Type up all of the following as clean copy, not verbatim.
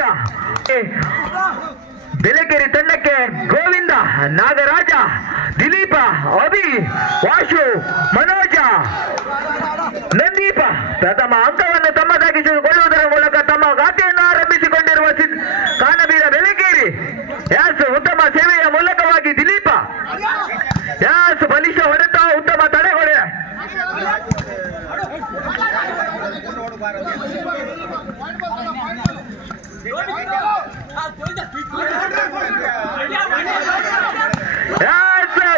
ಗೋವಿಂದ. ಬೆಳಗೆರೆ ತಂಡಕ್ಕೆ ಗೋವಿಂದ, ನಾಗರಾಜ, ದಿಲೀಪ, ಅಭಿ, ವಾಶು, ಮನೋಜ, ನಂದೀಪ ಪ್ರಥಮ ಅಂಕವನ್ನು ತಮ್ಮದಾಗಿಸಿಕೊಳ್ಳುವುದರ ಮೂಲಕ ತಮ್ಮ ಗಾತಿಯನ್ನು ಆರಂಭಿಸಿಕೊಂಡಿರುವ ಕಾನಬೀರ ಬೆಳಗೇರಿ. ಯಾಸ್ ಉತ್ತಮ ಸೇವೆಯ ಮೂಲಕವಾಗಿ ದಿಲೀಪ, ಯಾಸ್ ಬಲಿಷ್ಠ ಹೊಡೆತ, ಉತ್ತಮ ತಡೆಗೊಡೆ.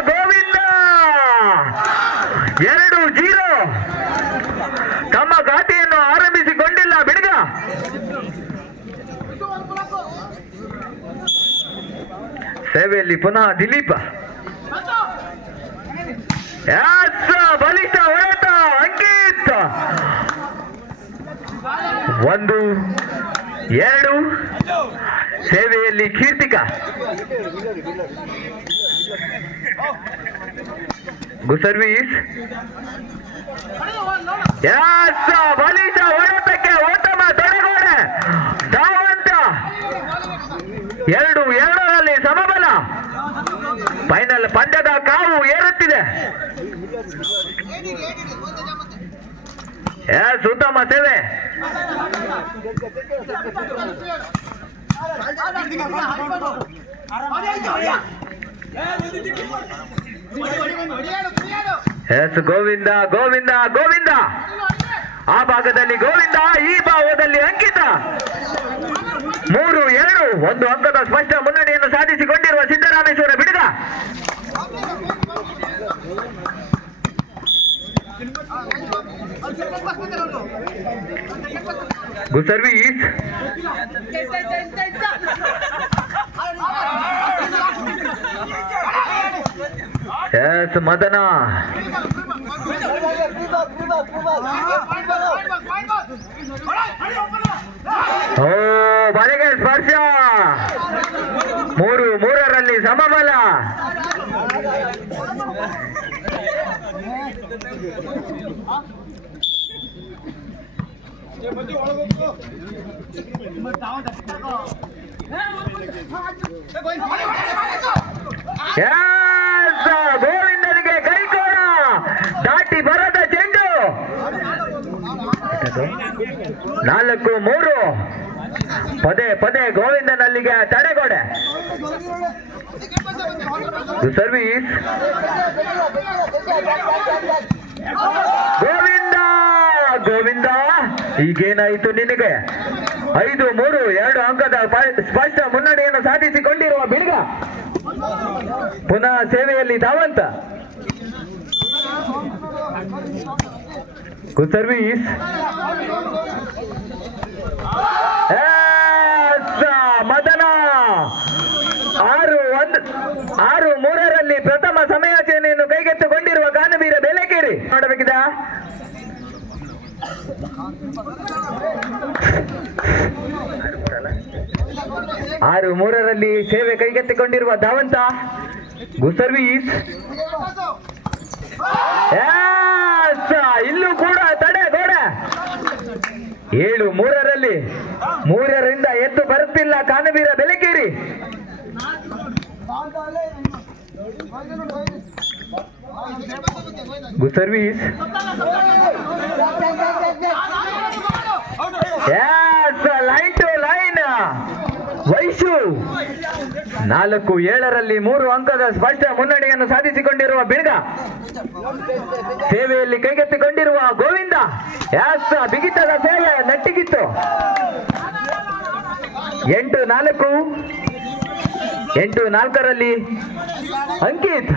ಗೋವಿಂದ 2-0 ತಮ್ಮ ಗಾತಿಯನ್ನು ಆರಂಭಿಸಿಕೊಂಡಿಲ್ಲ ಬಿಡುಗ. ಸೇವೆಯಲ್ಲಿ ಪುನಃ ದಿಲೀಪ, ಬಲಿಷ್ಠ ಹೊಡೆತ ಅಂಕಿತ್. 1-2 ಸೇವೆಯಲ್ಲಿ ಕೀರ್ತಿಕಾ. ಸರ್ವೀಸ್ ಬಲಿಷ್ಠ ಹೊಡೆತಕ್ಕೆ ಉತ್ತಮ ತಡೆಗೋಡೆ. ಧಾವಂತ 2-2ರಲ್ಲಿ ಸಮಬಲ. ಫೈನಲ್ ಪಂದ್ಯದ ಕಾವು ಏರುತ್ತಿದೆ. ಉತ್ತಮ ಸೇವೆ. ಗೋವಿಂದ ಗೋವಿಂದ ಗೋವಿಂದ. ಆ ಭಾಗದಲ್ಲಿ ಗೋವಿಂದ, ಈ ಭಾಗದಲ್ಲಿ ಅಂಕಿತ. 3-2 1 ಅಂಕದ ಸ್ಪಷ್ಟ ಮುನ್ನಡೆಯನ್ನು ಸಾಧಿಸಿಕೊಂಡಿರುವ ಸಿದ್ದರಾಮೇಶ್ವರ ಬಿಡುಗ. ಸರ್ವೀಸ್ ಮದನ. ಬಲೆಗೆ ಸ್ಪರ್ಶ. 3-3ರಲ್ಲಿ ಸಮಬಲ. ಗೋವಿಂದನಿಗೆ ಕೈಕೋಣ. ದಾಟಿ ಬರದ ಚೆಂಡು. 4-3 ಪದೇ ಪದೇ ಗೋವಿಂದನಲ್ಲಿಗೆ ತಡೆಗೋಡೆ. ಸರ್ವೀಸ್ ಗೋವಿಂದ ಗೋವಿಂದ. ಈಗೇನಾಯಿತು ನಿನಗೆ? 5-3 2 ಅಂಕದ ಸ್ಪಷ್ಟ ಮುನ್ನಡೆಯನ್ನು ಸಾಧಿಸಿಕೊಂಡಿರುವ ಬಿಡುಗ. ಪುನಃ ಸೇವೆಯಲ್ಲಿ ಧಾವಂತ. ಸರ್ವೀಸ್ ಮದನ. 6-3ರಲ್ಲಿ ಪ್ರಥಮ ಸಮಯಾಚರಣೆಯನ್ನು ಕೈಗೆತ್ತಿಕೊಂಡಿರುವ ಕಾನಬೀರ ಬೆಳಗೇರಿ. ನೋಡಬೇಕಿದ 6-3ರಲ್ಲಿ ಸೇವೆ ಕೈಗೆತ್ತಿಕೊಂಡಿರುವ ಧಾವಂತ. ಸರ್ವೀಸ್ ಇಲ್ಲೂ ಕೂಡ ತಡೆ ಗೋಡೆ. 7-3ರಲ್ಲಿ 3ರಿಂದ ಎದ್ದು ಬರುತ್ತಿಲ್ಲ ಕಾನಬೀರ ಬೆಳಗೇರಿ. Service line to line. ವೈಶು 4-7ರಲ್ಲಿ 3 ಅಂಕದ ಸ್ಪಷ್ಟ ಮುನ್ನಡೆಯನ್ನು ಸಾಧಿಸಿಕೊಂಡಿರುವ ಬಿಡುಗ. ಸೇವೆಯಲ್ಲಿ ಕೈಗೆತ್ತಿಕೊಂಡಿರುವ ಗೋವಿಂದ. ಬಿಗಿತದ ಸೇವೆ ನಟ್ಟಿಗಿತ್ತು. 8-4ರಲ್ಲಿ ಅಂಕಿತ್.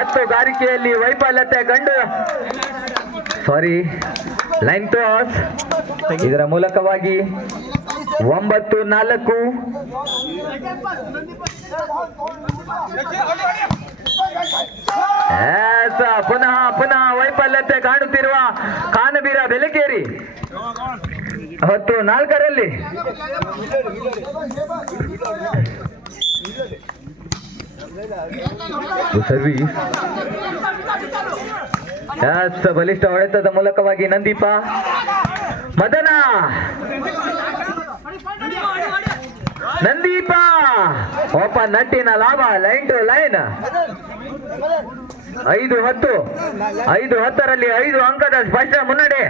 ಎತ್ತುಗಾರಿಕೆಯಲ್ಲಿ ವೈಫಲ್ಯತೆ ಕಂಡು ಲೈನ್ ಕ್ರಾಸ್. ಇದರ ಮೂಲಕವಾಗಿ 9-4 ಪುನಃ ವೈಫಲ್ಯತೆ ಕಾಣುತ್ತಿರುವ ಕಾನಬೀರ ಬೆಳಗೇರಿ. 10-4ರಲ್ಲಿ ಸರ್ವೀಸ್ ಬಲಿಷ್ಠ ಹೊಡೆತದ ಮೂಲಕವಾಗಿ ನಂದೀಪ ಮದನ ನಂದೀಪ ಓಪನ್ ನಟ್ಟಿನ ಲಾಭ ಲೈನ್ ಟು ಲೈನ್ 5-10 5-10ರಲ್ಲಿ 5 ಅಂಕದ ಸ್ಪಷ್ಟ ಮುನ್ನಡೆ.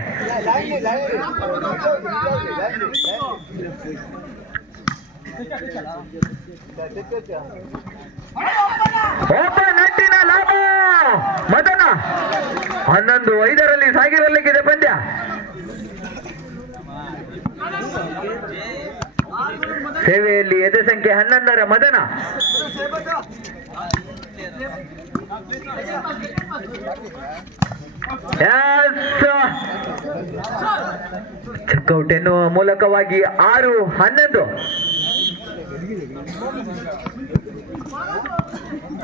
ಓಪನ್ ನಟ್ಟಿನ ಲಾಭ ಮದನ 11-5ರಲ್ಲಿ ಸಾಗಿರಲಿಕ್ಕಿದೆ ಪಂದ್ಯ. ಸೇವೆಯಲ್ಲಿ ಎದೆ ಸಂಖ್ಯೆ 11ರ ಮದನ ಚೆಕ್ಔಟ್ ಎನ್ನುವ ಮೂಲಕವಾಗಿ 6-11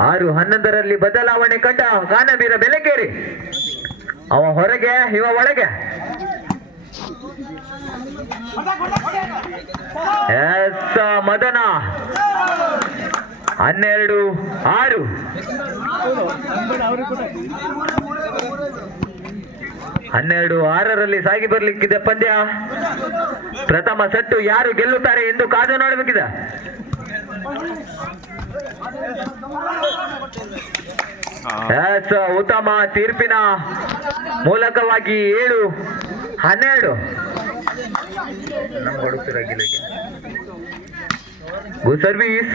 6-11ರಲ್ಲಿ ಬದಲಾವಣೆ ಕಂಡ ಕಾನಬೀರ ಬೆಲಗೇರಿ. ಅವ ಹೊರಗೆ ಇವ ಒಳಗೆ. ಮದನ 12-6 12-6ರಲ್ಲಿ ಸಾಗಿ ಬರ್ಲಿಕ್ಕಿದೆ ಪಂದ್ಯ. ಪ್ರಥಮ ಸೆಟ್ಟು ಯಾರು ಗೆಲ್ಲುತ್ತಾರೆ ಎಂದು ಕಾದು ನೋಡಬೇಕಿದೆ. ಉತ್ತಮ ತೀರ್ಪಿನ ಮೂಲಕವಾಗಿ 7-12 ಗುಡ್ ಸರ್ವಿಸ್.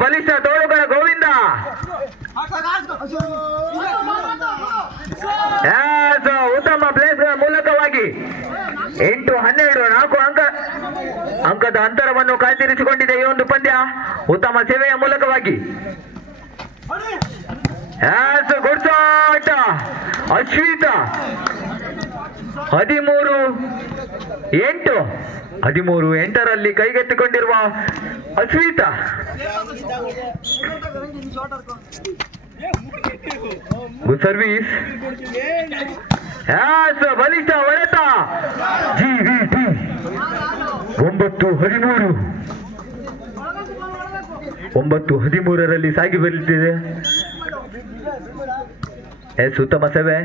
ಬಲಿಷ್ಠ ತೋಳುಗಳ ಗೋವಿಂದ. ಉತ್ತಮ ಪ್ಲೇಸ್ ಮೂಲಕವಾಗಿ 8-12 4 ಅಂಕದ ಅಂತರವನ್ನು ಕಾಯ್ದಿರಿಸಿಕೊಂಡಿದೆ ಈ ಒಂದು ಪಂದ್ಯ. ಉತ್ತಮ ಸೇವೆಯ ಮೂಲಕವಾಗಿ ಗುಡ್ಸಾಟ ಅಶ್ವಿತ 13-8ರಲ್ಲಿ ಕೈಗೆತ್ತಿಕೊಂಡಿರುವ ಅಶ್ವಿತ. Good service. ಬಲಿಷ್ಠ ಹೊಡೆತ GVT 9-13ರಲ್ಲಿ ಸಾಗಿ ಬರುತ್ತಿದೆ. ಉತ್ತಮ ಸೇವೆ.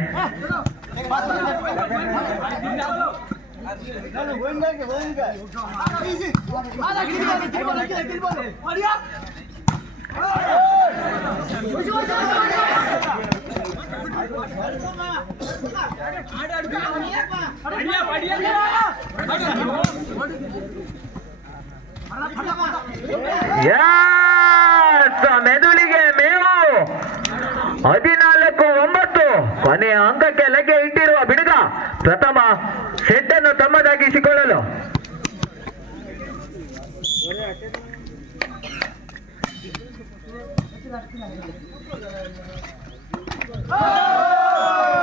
ಮೆದುಳಿಗೆ ಮೇವು 14-9 ಕೊನೆಯ ಅಂಕಕ್ಕೆ ಲಗ್ಗೆ ಇಟ್ಟಿರುವ ಬಿಡುಗ ಪ್ರಥಮ ಸೆಟ್ಟನ್ನು ತಮ್ಮದಾಗಿಸಿಕೊಳ್ಳಲು.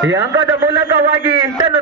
ಈ ಅಂಕದ ಮೂಲಕವಾಗಿ ಇಷ್ಟನ್ನು